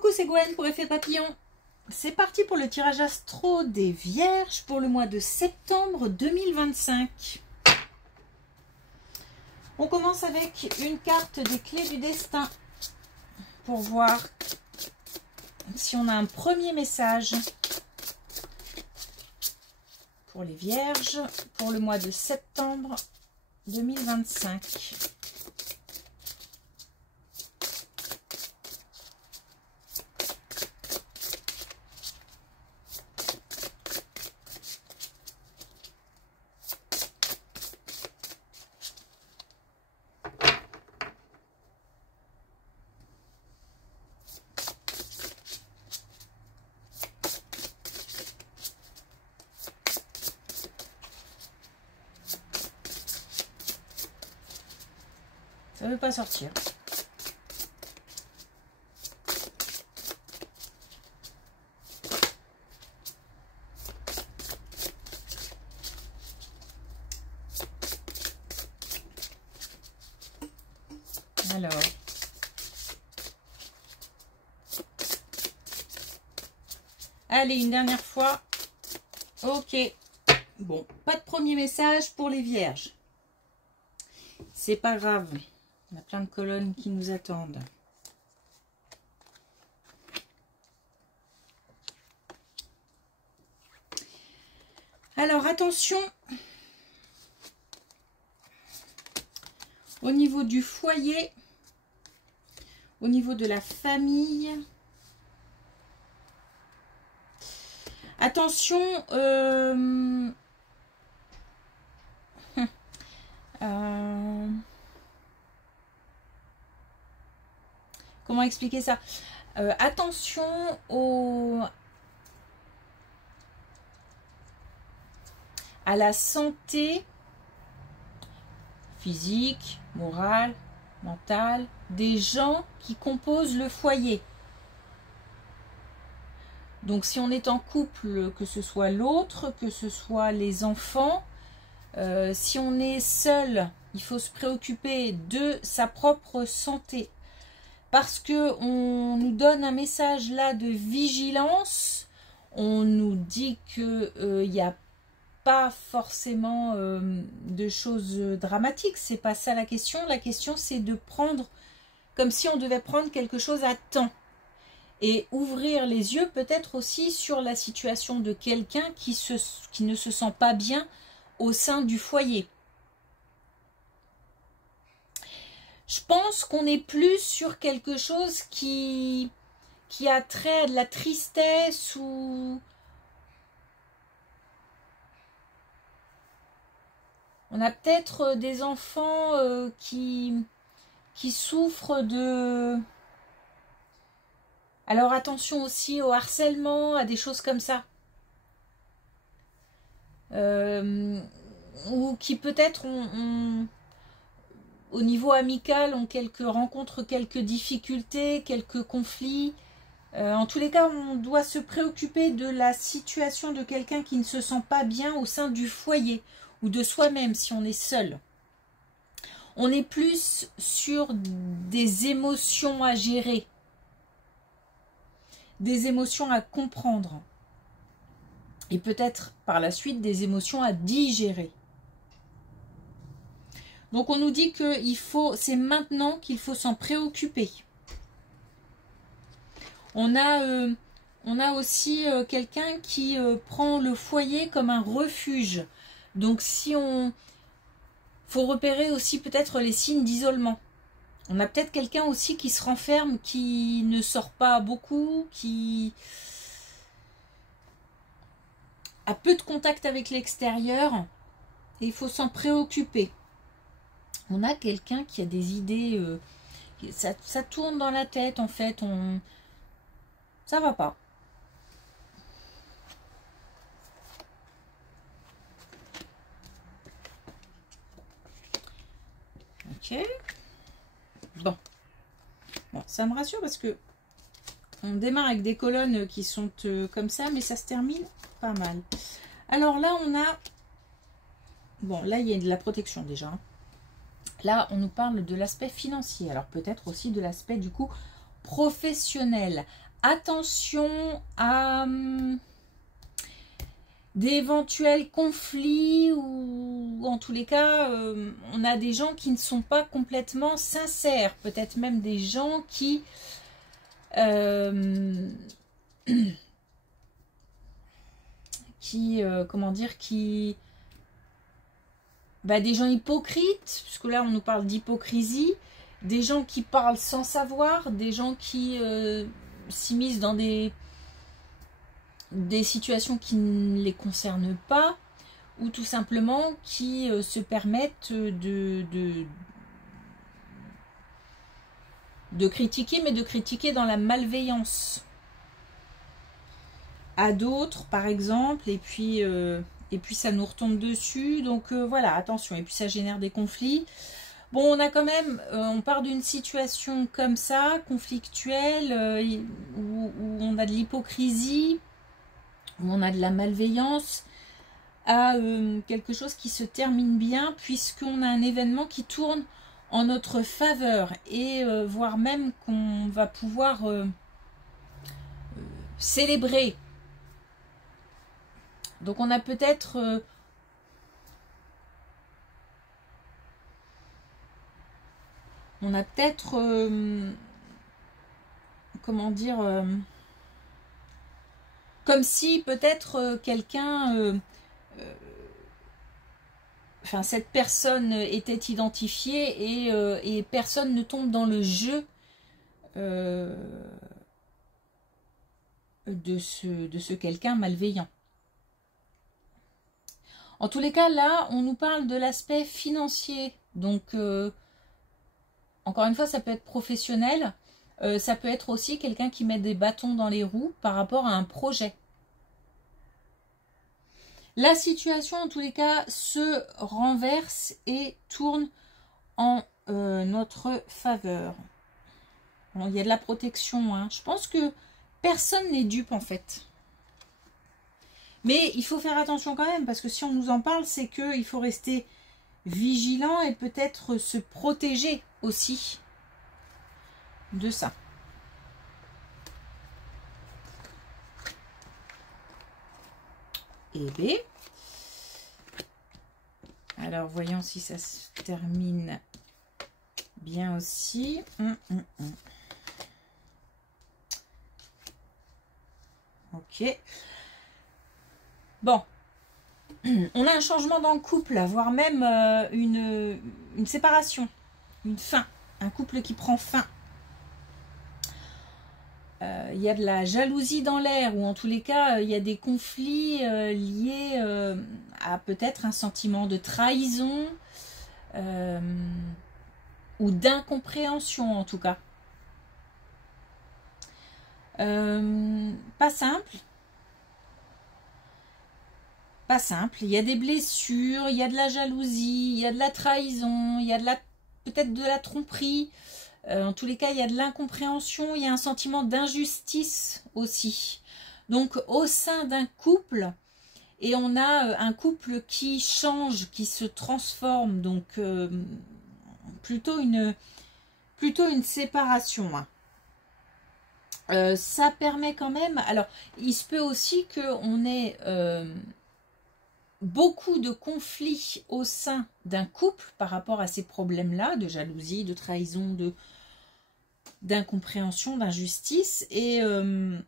Coucou, c'est Gwen pour Effet Papillon. C'est parti pour le tirage astro des Vierges pour le mois de septembre 2025. On commence avec une carte des clés du destin pour voir si on a un premier message pour les Vierges pour le mois de septembre 2025. Ça ne veut pas sortir. Alors. Allez, une dernière fois. Ok. Bon, pas de premier message pour les Vierges. C'est pas grave. On a plein de colonnes qui nous attendent. Alors, attention. Au niveau du foyer, au niveau de la famille. Attention. Comment expliquer ça? Attention à la santé physique, morale, mentale des gens qui composent le foyer. Donc si on est en couple, que ce soit l'autre, que ce soit les enfants, si on est seul, il faut se préoccuper de sa propre santé. Parce que on nous donne un message là de vigilance, on nous dit que il n'y a pas forcément de choses dramatiques, c'est pas ça la question. La question c'est de prendre, comme si on devait prendre quelque chose à temps. Et ouvrir les yeux peut-être aussi sur la situation de quelqu'un qui ne se sent pas bien au sein du foyer. Je pense qu'on est plus sur quelque chose qui a trait à de la tristesse ou... On a peut-être des enfants qui souffrent de... Alors attention aussi au harcèlement, à des choses comme ça. Ou qui peut-être au niveau amical rencontrent quelques difficultés, quelques conflits. En tous les cas, on doit se préoccuper de la situation de quelqu'un qui ne se sent pas bien au sein du foyer ou de soi-même si on est seul. On est plus sur des émotions à gérer, des émotions à comprendre et peut-être par la suite des émotions à digérer. Donc on nous dit que c'est maintenant qu'il faut s'en préoccuper. On a aussi quelqu'un qui prend le foyer comme un refuge. Donc faut repérer aussi peut-être les signes d'isolement. On a peut-être quelqu'un aussi qui se renferme, qui ne sort pas beaucoup, qui a peu de contact avec l'extérieur. Et il faut s'en préoccuper. On a quelqu'un qui a des idées, ça tourne dans la tête en fait, ça va pas. Ok. Bon, ça me rassure parce que on démarre avec des colonnes qui sont comme ça, mais ça se termine pas mal. Alors là, on a... Bon, là, il y a de la protection déjà. Là, on nous parle de l'aspect financier. Alors, peut-être aussi de l'aspect, du coup, professionnel. attention à d'éventuels conflits ou en tous les cas, on a des gens qui ne sont pas complètement sincères. Peut-être même des gens qui... comment dire, des gens hypocrites, puisque là on nous parle d'hypocrisie, des gens qui parlent sans savoir, des gens qui s'immiscent dans des situations qui ne les concernent pas, ou tout simplement qui se permettent de critiquer, mais de critiquer dans la malveillance à d'autres, par exemple, et puis ça nous retombe dessus, donc voilà, attention, et puis ça génère des conflits. Bon, on a quand même, on part d'une situation comme ça, conflictuelle, où on a de l'hypocrisie, où on a de la malveillance, à quelque chose qui se termine bien, puisqu'on a un événement qui tourne en notre faveur, et voire même qu'on va pouvoir célébrer. Donc on a peut-être... comment dire, comme si peut-être quelqu'un, enfin cette personne était identifiée et personne ne tombe dans le jeu de ce quelqu'un malveillant. En tous les cas, là, on nous parle de l'aspect financier. Donc, encore une fois, ça peut être professionnel. Ça peut être aussi quelqu'un qui met des bâtons dans les roues par rapport à un projet. La situation, en tous les cas, se renverse et tourne en notre faveur. Bon, il y a de la protection, hein. Je pense que personne n'est dupe, en fait. Mais il faut faire attention quand même, parce que si on nous en parle, c'est qu'il faut rester vigilant et peut-être se protéger aussi de ça. Et B. Alors, voyons si ça se termine bien aussi. Ok. Bon. On a un changement dans le couple, voire même une séparation, une fin. Un couple qui prend fin. Il y a de la jalousie dans l'air, ou en tous les cas, il y a des conflits liés à peut-être un sentiment de trahison ou d'incompréhension en tout cas. Pas simple. Pas simple. Il y a des blessures, il y a de la jalousie, il y a de la trahison, il y a peut-être de la tromperie. En tous les cas, il y a de l'incompréhension, il y a un sentiment d'injustice aussi. Donc, au sein d'un couple, et on a un couple qui change, qui se transforme, donc plutôt une séparation. Ça permet quand même... Alors, il se peut aussi qu'on ait beaucoup de conflits au sein d'un couple par rapport à ces problèmes-là, de jalousie, de trahison, d'incompréhension, d'injustice, et on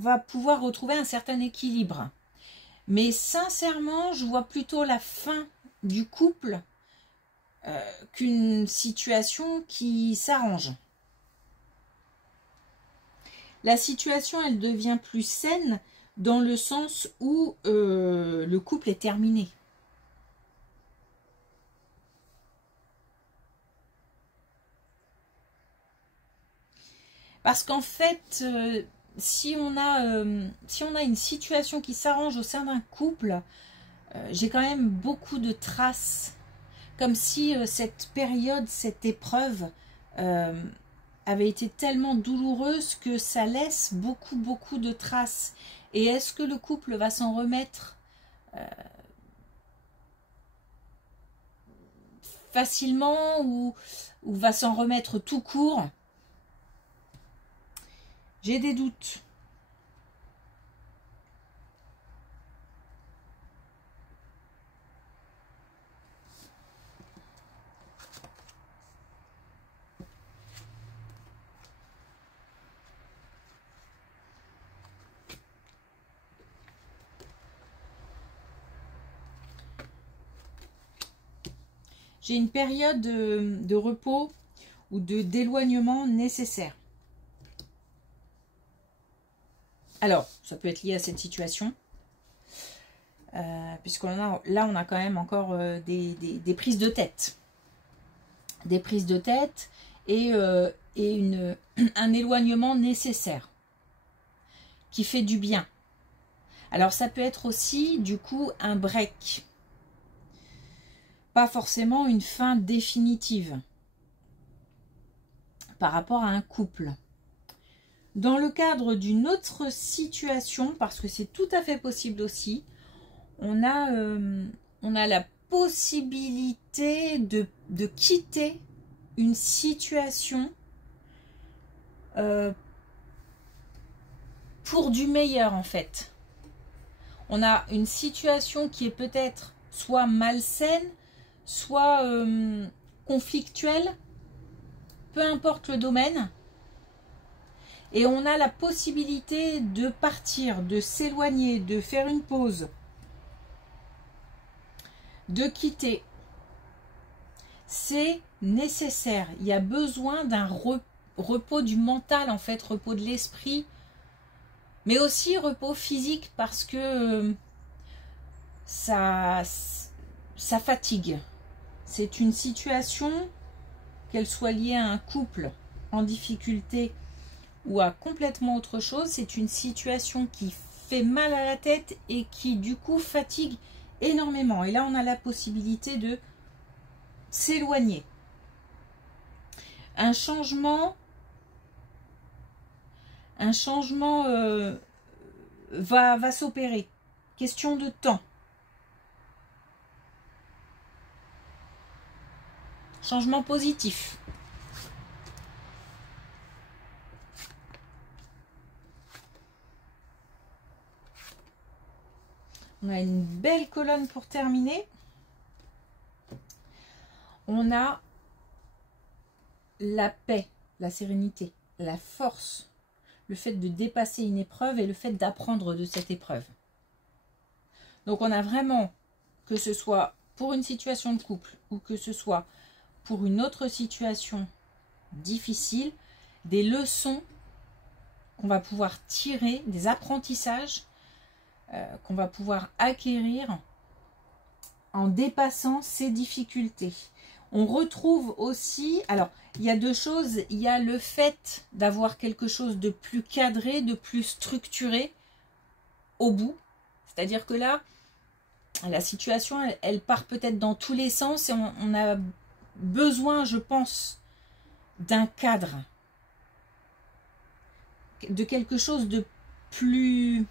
va pouvoir retrouver un certain équilibre. Mais sincèrement, je vois plutôt la fin du couple qu'une situation qui s'arrange. La situation, elle devient plus saine dans le sens où le couple est terminé. Parce qu'en fait, si on a une situation qui s'arrange au sein d'un couple, j'ai quand même beaucoup de traces. Comme si cette période, cette épreuve avait été tellement douloureuse que ça laisse beaucoup de traces. Et est-ce que le couple va s'en remettre facilement ou va s'en remettre tout court. J'ai des doutes. J'ai une période de repos ou d'éloignement nécessaire. Alors, ça peut être lié à cette situation. Puisqu'on là, on a quand même encore des prises de tête. Des prises de tête et un éloignement nécessaire qui fait du bien. Alors, ça peut être aussi, du coup, un break. Pas forcément une fin définitive par rapport à un couple. Dans le cadre d'une autre situation, parce que c'est tout à fait possible aussi, on a la possibilité de quitter une situation pour du meilleur en fait. On a une situation qui est peut-être soit malsaine, soit conflictuelle, peu importe le domaine. Et on a la possibilité de partir, de s'éloigner, de faire une pause, de quitter. C'est nécessaire. Il y a besoin d'un repos du mental, en fait, repos de l'esprit, mais aussi repos physique parce que ça fatigue. C'est une situation, qu'elle soit liée à un couple en difficulté ou à complètement autre chose, c'est une situation qui fait mal à la tête et qui du coup fatigue énormément. Et là, on a la possibilité de s'éloigner. Un changement va s'opérer. Question de temps. Changement positif. On a une belle colonne pour terminer. On a la paix, la sérénité, la force, le fait de dépasser une épreuve et le fait d'apprendre de cette épreuve. Donc on a vraiment, que ce soit pour une situation de couple ou que ce soit pour une autre situation difficile, des leçons qu'on va pouvoir tirer, des apprentissages qu'on va pouvoir acquérir en dépassant ces difficultés. On retrouve aussi, alors il y a deux choses, il y a le fait d'avoir quelque chose de plus cadré, de plus structuré au bout, c'est-à-dire que là, la situation, elle part peut-être dans tous les sens et on a besoin, je pense, d'un cadre, de quelque chose de plus...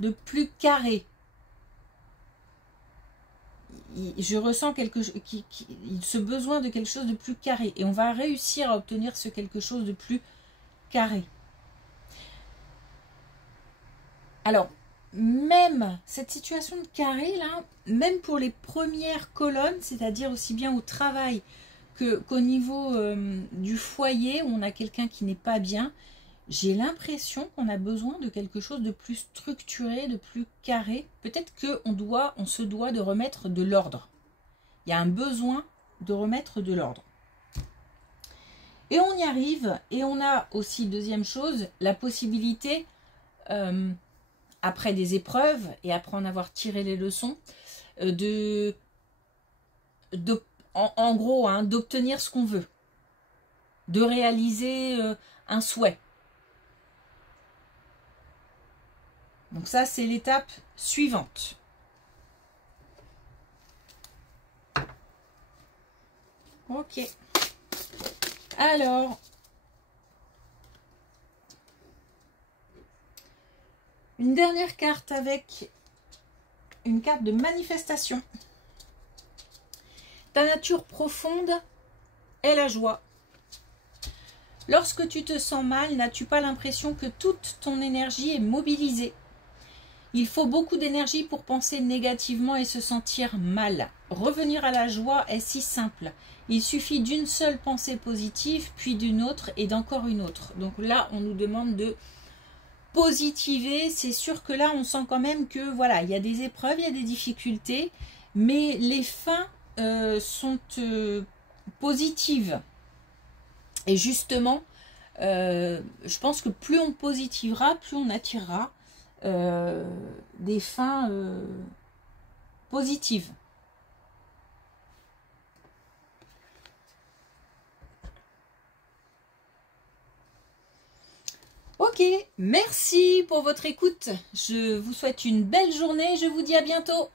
de plus carré. Je ressens ce besoin de quelque chose de plus carré. Et on va réussir à obtenir ce quelque chose de plus carré. Alors, même cette situation de carré, là, même pour les premières colonnes, c'est-à-dire aussi bien au travail qu'au niveau du foyer, où on a quelqu'un qui n'est pas bien, j'ai l'impression qu'on a besoin de quelque chose de plus structuré, de plus carré. Peut-être qu'on se doit de remettre de l'ordre. Il y a un besoin de remettre de l'ordre. Et on y arrive. Et on a aussi, deuxième chose, la possibilité, après des épreuves et après en avoir tiré les leçons, en gros, hein, d'obtenir ce qu'on veut. De réaliser un souhait. Donc ça, c'est l'étape suivante. Ok. Alors, une dernière carte avec une carte de manifestation. Ta nature profonde est la joie. Lorsque tu te sens mal, n'as-tu pas l'impression que toute ton énergie est mobilisée? Il faut beaucoup d'énergie pour penser négativement et se sentir mal. Revenir à la joie est si simple. Il suffit d'une seule pensée positive, puis d'une autre et d'encore une autre. Donc là, on nous demande de positiver. C'est sûr que là, on sent quand même que voilà, il y a des épreuves, il y a des difficultés, mais les fins sont positives. Et justement, je pense que plus on positivera, plus on attirera des fins positives. Ok, merci pour votre écoute. Je vous souhaite une belle journée. Je vous dis à bientôt.